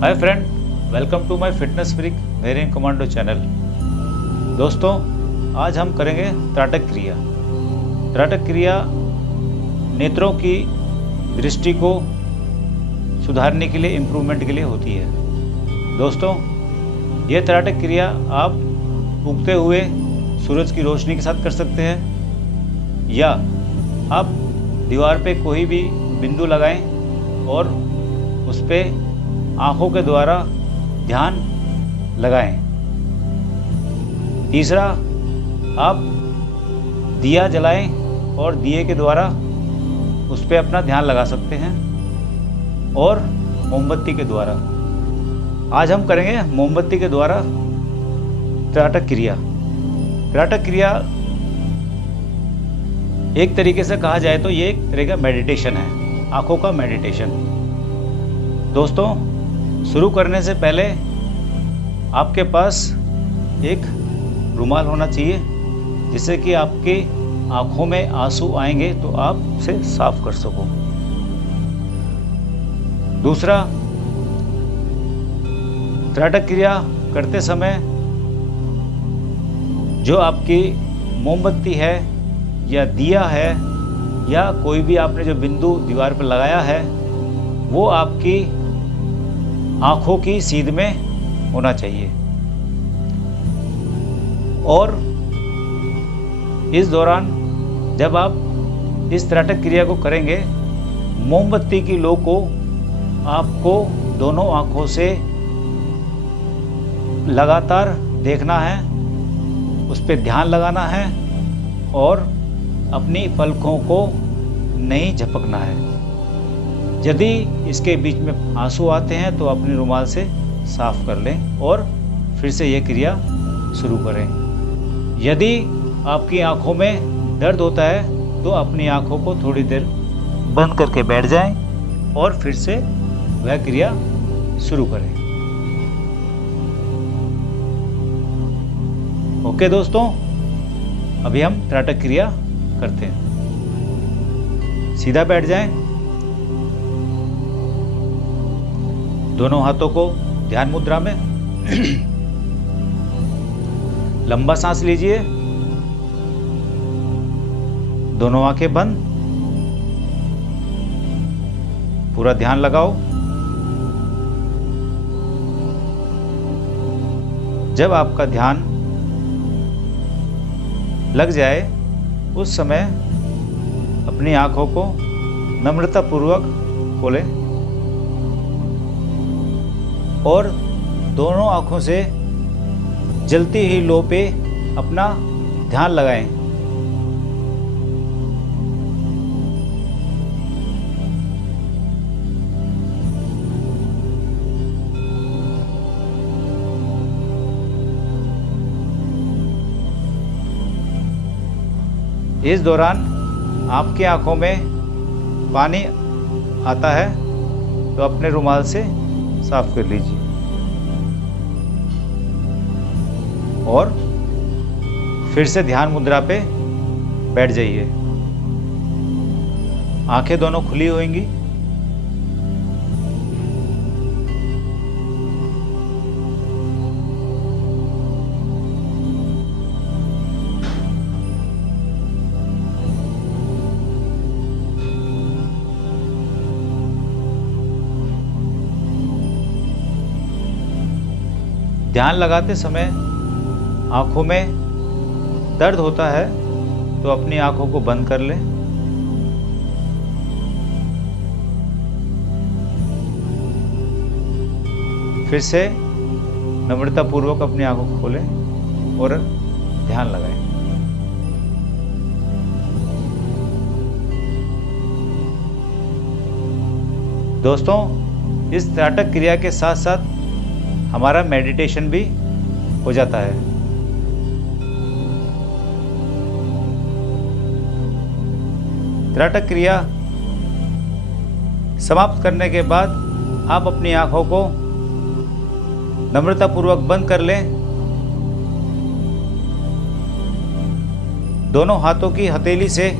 Hi friend, welcome to my Fitness Freak Variant Commando channel. दोस्तों, आज हम करेंगे त्राटक क्रिया। त्राटक क्रिया नेत्रों की दृष्टि को सुधारने के लिए, इम्प्रूवमेंट के लिए होती है। दोस्तों, यह त्राटक क्रिया आप उगते हुए सूरज की रोशनी के साथ कर सकते हैं, या आप दीवार पे कोई भी बिंदु लगाएं और उस पर आँखों के द्वारा ध्यान लगाएं। तीसरा, आप दिया जलाएं और दिए के द्वारा उस पर अपना ध्यान लगा सकते हैं, और मोमबत्ती के द्वारा। आज हम करेंगे मोमबत्ती के द्वारा त्राटक क्रिया। त्राटक क्रिया एक तरीके से कहा जाए तो ये एक तरह का मेडिटेशन है, आँखों का मेडिटेशन। दोस्तों, शुरू करने से पहले आपके पास एक रुमाल होना चाहिए, जिससे कि आपकी आंखों में आंसू आएंगे तो आप उसे साफ कर सको। दूसरा, त्राटक क्रिया करते समय जो आपकी मोमबत्ती है या दिया है या कोई भी आपने जो बिंदु दीवार पर लगाया है, वो आपकी आंखों की सीध में होना चाहिए। और इस दौरान जब आप इस त्राटक क्रिया को करेंगे, मोमबत्ती की लो को आपको दोनों आंखों से लगातार देखना है, उस पर ध्यान लगाना है और अपनी पलकों को नहीं झपकना है। यदि इसके बीच में आंसू आते हैं तो अपने रुमाल से साफ कर लें और फिर से यह क्रिया शुरू करें। यदि आपकी आंखों में दर्द होता है तो अपनी आंखों को थोड़ी देर बंद करके बैठ जाएं और फिर से वह क्रिया शुरू करें। ओके दोस्तों, अभी हम त्राटक क्रिया करते हैं। सीधा बैठ जाएं, दोनों हाथों को ध्यान मुद्रा में लंबा सांस लीजिए, दोनों आंखें बंद, पूरा ध्यान लगाओ। जब आपका ध्यान लग जाए उस समय अपनी आंखों को नम्रतापूर्वक खोलें और दोनों आंखों से जलती हुई लो पे अपना ध्यान लगाएं। इस दौरान आपकी आंखों में पानी आता है तो अपने रुमाल से साफ कर लीजिए और फिर से ध्यान मुद्रा पे बैठ जाइए। आंखें दोनों खुली होंगी। ध्यान लगाते समय आंखों में दर्द होता है तो अपनी आंखों को बंद कर लें। फिर से नम्रतापूर्वक अपनी आंखों को खोलें और ध्यान लगाएं। दोस्तों, इस त्राटक क्रिया के साथ साथ हमारा मेडिटेशन भी हो जाता है। त्राटक क्रिया समाप्त करने के बाद आप अपनी आंखों को नम्रतापूर्वक बंद कर लें। दोनों हाथों की हथेली से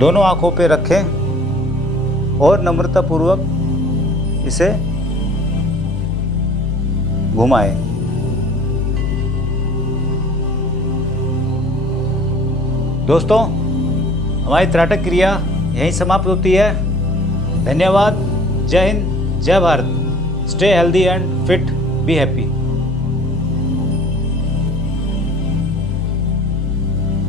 दोनों आंखों पे रखें और नम्रतापूर्वक इसे घुमाएं। दोस्तों, हमारी त्राटक क्रिया यहीं समाप्त होती है। धन्यवाद। जय हिंद, जय Bharat. Stay healthy and fit, be happy.